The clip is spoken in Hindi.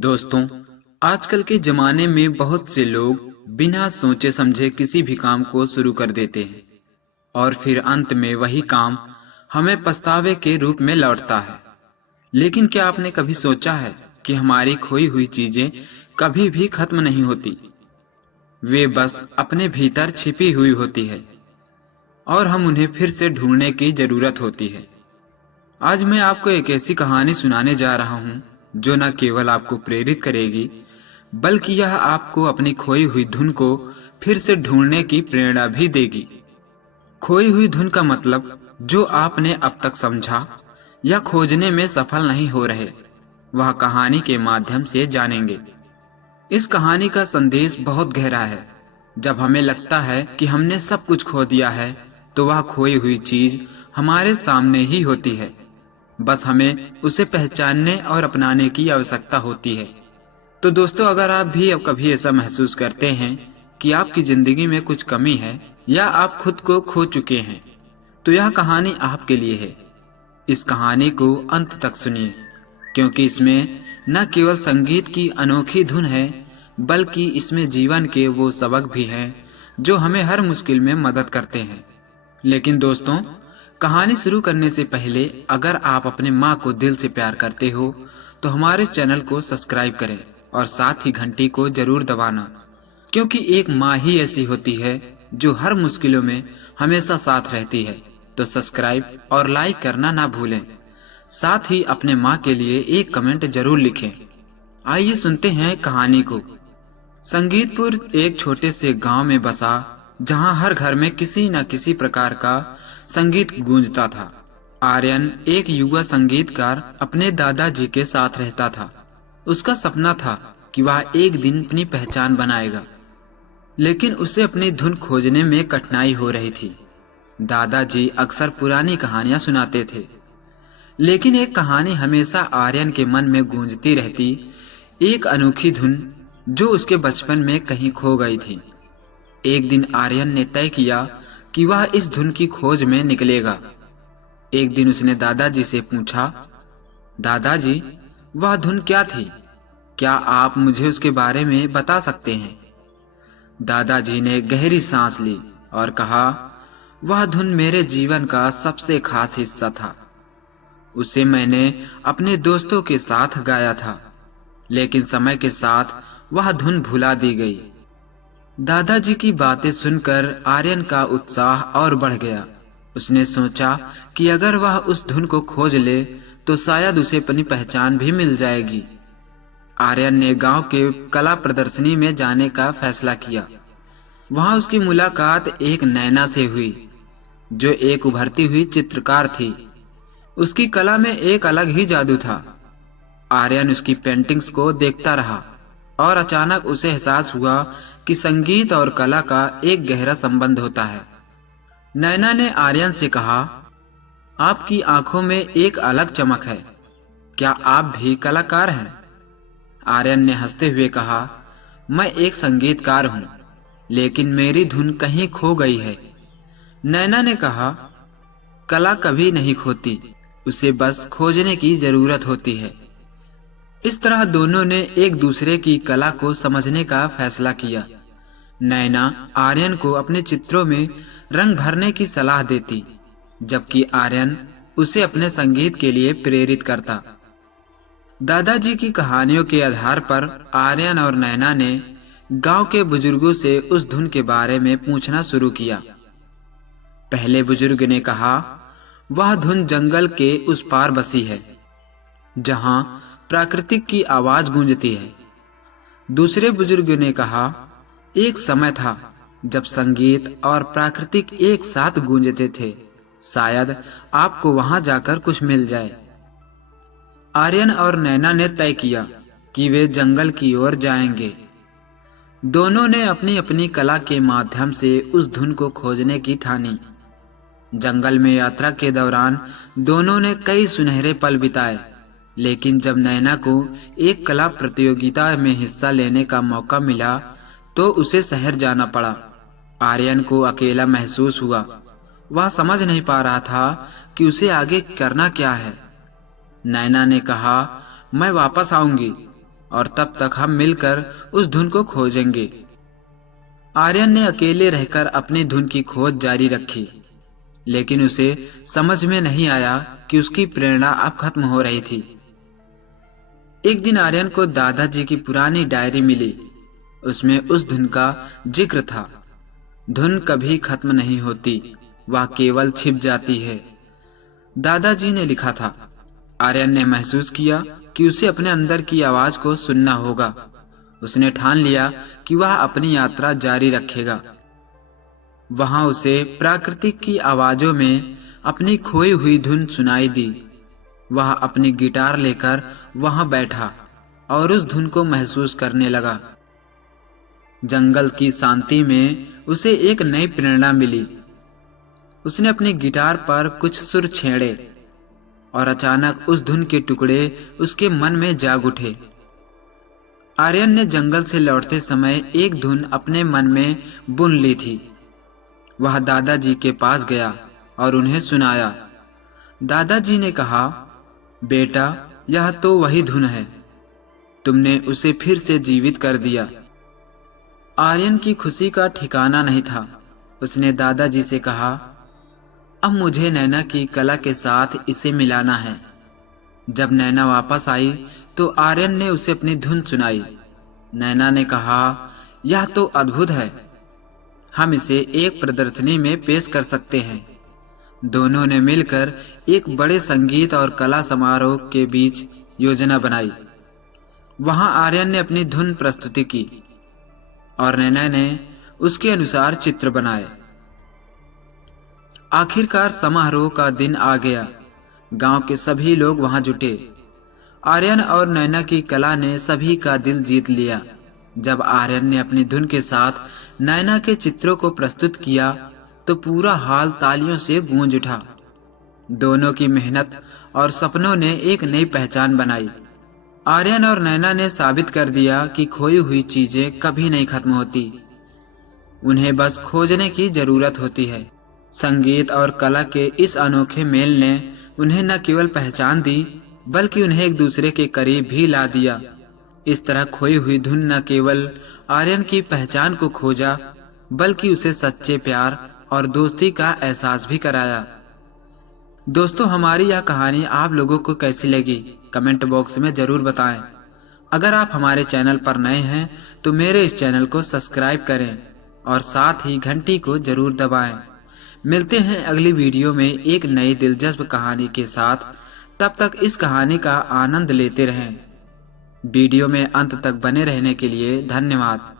दोस्तों, आजकल के जमाने में बहुत से लोग बिना सोचे समझे किसी भी काम को शुरू कर देते हैं और फिर अंत में वही काम हमें पछतावे के रूप में लौटता है। लेकिन क्या आपने कभी सोचा है कि हमारी खोई हुई चीजें कभी भी खत्म नहीं होती? वे बस अपने भीतर छिपी हुई होती है और हम उन्हें फिर से ढूंढने की जरूरत होती है। आज मैं आपको एक ऐसी कहानी सुनाने जा रहा हूँ जो न केवल आपको प्रेरित करेगी, बल्कि यह आपको अपनी खोई हुई धुन को फिर से ढूंढने की प्रेरणा भी देगी। खोई हुई धुन का मतलब जो आपने अब तक समझा या खोजने में सफल नहीं हो रहे, वह कहानी के माध्यम से जानेंगे। इस कहानी का संदेश बहुत गहरा है। जब हमें लगता है कि हमने सब कुछ खो दिया है, तो वह खोई हुई चीज हमारे सामने ही होती है। बस हमें उसे पहचानने और अपनाने की आवश्यकता होती है। तो दोस्तों, अगर आप भी अब कभी ऐसा महसूस करते हैं कि आपकी जिंदगी में कुछ कमी है या आप खुद को खो चुके हैं, तो यह कहानी आपके लिए है। इस कहानी को अंत तक सुनिए, क्योंकि इसमें न केवल संगीत की अनोखी धुन है, बल्कि इसमें जीवन के वो सबक भी हैं जो हमें हर मुश्किल में मदद करते हैं। लेकिन दोस्तों, कहानी शुरू करने से पहले अगर आप अपने माँ को दिल से प्यार करते हो तो हमारे चैनल को सब्सक्राइब करें और साथ ही घंटी को जरूर दबाना, क्योंकि एक माँ ही ऐसी होती है जो हर मुश्किलों में हमेशा साथ रहती है। तो सब्सक्राइब और लाइक करना ना भूलें। साथ ही अपने माँ के लिए एक कमेंट जरूर लिखें। आइए सुनते हैं कहानी को। संगीतपुर एक छोटे से गांव में बसा, जहां हर घर में किसी न किसी प्रकार का संगीत गूंजता था। आर्यन एक युवा संगीतकार अपने दादाजी के साथ रहता था। उसका सपना था कि वह एक दिन अपनी पहचान बनाएगा, लेकिन उसे अपनी धुन खोजने में कठिनाई हो रही थी। दादाजी अक्सर पुरानी कहानियां सुनाते थे, लेकिन एक कहानी हमेशा आर्यन के मन में गूंजती रहती, एक अनोखी धुन जो उसके बचपन में कहीं खो गई थी। एक दिन आर्यन ने तय किया कि वह इस धुन की खोज में निकलेगा। एक दिन उसने दादाजी से पूछा, दादाजी, वह धुन क्या थी? क्या आप मुझे उसके बारे में बता सकते हैं? दादाजी ने गहरी सांस ली और कहा, वह धुन मेरे जीवन का सबसे खास हिस्सा था। उसे मैंने अपने दोस्तों के साथ गाया था, लेकिन समय के साथ वह धुन भुला दी गई। दादाजी की बातें सुनकर आर्यन का उत्साह और बढ़ गया। उसने सोचा कि अगर वह उस धुन को खोज ले तो शायद उसे अपनी पहचान भी मिल जाएगी। आर्यन ने गांव के कला प्रदर्शनी में जाने का फैसला किया। वहां उसकी मुलाकात एक नैना से हुई, जो एक उभरती हुई चित्रकार थी। उसकी कला में एक अलग ही जादू था। आर्यन उसकी पेंटिंग्स को देखता रहा और अचानक उसे एहसास हुआ कि संगीत और कला का एक गहरा संबंध होता है। नैना ने आर्यन से कहा, आपकी आंखों में एक अलग चमक है, क्या आप भी कलाकार हैं? आर्यन ने हंसते हुए कहा, मैं एक संगीतकार हूं, लेकिन मेरी धुन कहीं खो गई है। नैना ने कहा, कला कभी नहीं खोती, उसे बस खोजने की जरूरत होती है। इस तरह दोनों ने एक दूसरे की कला को समझने का फैसला किया। नैना आर्यन को अपने चित्रों में रंग भरने की सलाह देती, जबकि आर्यन उसे अपने संगीत के लिए प्रेरित करता। दादाजी की कहानियों के आधार पर आर्यन और नैना ने गांव के बुजुर्गों से उस धुन के बारे में पूछना शुरू किया। पहले बुजुर्ग ने कहा, वह धुन जंगल के उस पार बसी है, जहां प्राकृतिक की आवाज गूंजती है। दूसरे बुजुर्ग ने कहा, एक समय था जब संगीत और प्राकृतिक एक साथ गूंजते थे, शायद आपको वहां जाकर कुछ मिल जाए। आर्यन और नैना ने तय किया कि वे जंगल की ओर जाएंगे। दोनों ने अपनी अपनी कला के माध्यम से उस धुन को खोजने की ठानी। जंगल में यात्रा के दौरान दोनों ने कई सुनहरे पल बिताए, लेकिन जब नैना को एक कला प्रतियोगिता में हिस्सा लेने का मौका मिला तो उसे शहर जाना पड़ा। आर्यन को अकेला महसूस हुआ। वह समझ नहीं पा रहा था कि उसे आगे करना क्या है। नैना ने कहा, मैं वापस आऊंगी, और तब तक हम मिलकर उस धुन को खोजेंगे। आर्यन ने अकेले रहकर अपनी धुन की खोज जारी रखी, लेकिन उसे समझ में नहीं आया कि उसकी प्रेरणा अब खत्म हो रही थी। एक दिन आर्यन को दादाजी की पुरानी डायरी मिली। उसमें उस धुन का जिक्र था। धुन कभी खत्म नहीं होती, वह केवल छिप जाती है, दादाजी ने लिखा था। आर्यन ने महसूस किया कि उसे अपने अंदर की आवाज को सुनना होगा। उसने ठान लिया कि वह अपनी यात्रा जारी रखेगा। वहां उसे प्राकृतिक की आवाजों में अपनी खोई हुई धुन सुनाई दी। वह अपनी गिटार लेकर वहां बैठा और उस धुन को महसूस करने लगा। जंगल की शांति में उसे एक नई प्रेरणा मिली। उसने अपनी गिटार पर कुछ सुर छेड़े और अचानक उस धुन के टुकड़े उसके मन में जाग उठे। आर्यन ने जंगल से लौटते समय एक धुन अपने मन में बुन ली थी। वह दादाजी के पास गया और उन्हें सुनाया। दादाजी ने कहा, बेटा, यह तो वही धुन है, तुमने उसे फिर से जीवित कर दिया। आर्यन की खुशी का ठिकाना नहीं था। उसने दादाजी से कहा, अब मुझे नैना की कला के साथ इसे मिलाना है। जब नैना वापस आई तो आर्यन ने उसे अपनी धुन सुनाई। नैना ने कहा, यह तो अद्भुत है, हम इसे एक प्रदर्शनी में पेश कर सकते हैं। दोनों ने मिलकर एक बड़े संगीत और कला समारोह के बीच योजना बनाई। वहां आर्यन ने अपनी धुन प्रस्तुति की और नैना ने उसके अनुसार चित्र बनाए। आखिरकार समारोह का दिन आ गया। गांव के सभी लोग वहां जुटे। आर्यन और नैना की कला ने सभी का दिल जीत लिया। जब आर्यन ने अपनी धुन के साथ नैना के चित्रों को प्रस्तुत किया तो पूरा हॉल तालियों से गूंज उठा। दोनों की मेहनत और सपनों ने एक नई पहचान बनाई। आर्यन और नैना ने साबित कर दिया कि खोई हुई चीजें कभी नहीं खत्म होती, उन्हें बस खोजने की जरूरत होती है। संगीत और कला के इस अनोखे मेल ने उन्हें न केवल पहचान दी, बल्कि उन्हें एक दूसरे के करीब भी ला दिया। इस तरह खोई हुई धुन न केवल आर्यन की पहचान को खोजा, बल्कि उसे सच्चे प्यार और दोस्ती का एहसास भी कराया। दोस्तों, हमारी यह कहानी आप लोगों को कैसी लगी कमेंट बॉक्स में जरूर बताएं। अगर आप हमारे चैनल पर नए हैं तो मेरे इस चैनल को सब्सक्राइब करें और साथ ही घंटी को जरूर दबाएं। मिलते हैं अगली वीडियो में एक नई दिलचस्प कहानी के साथ। तब तक इस कहानी का आनंद लेते रहें। वीडियो में अंत तक बने रहने के लिए धन्यवाद।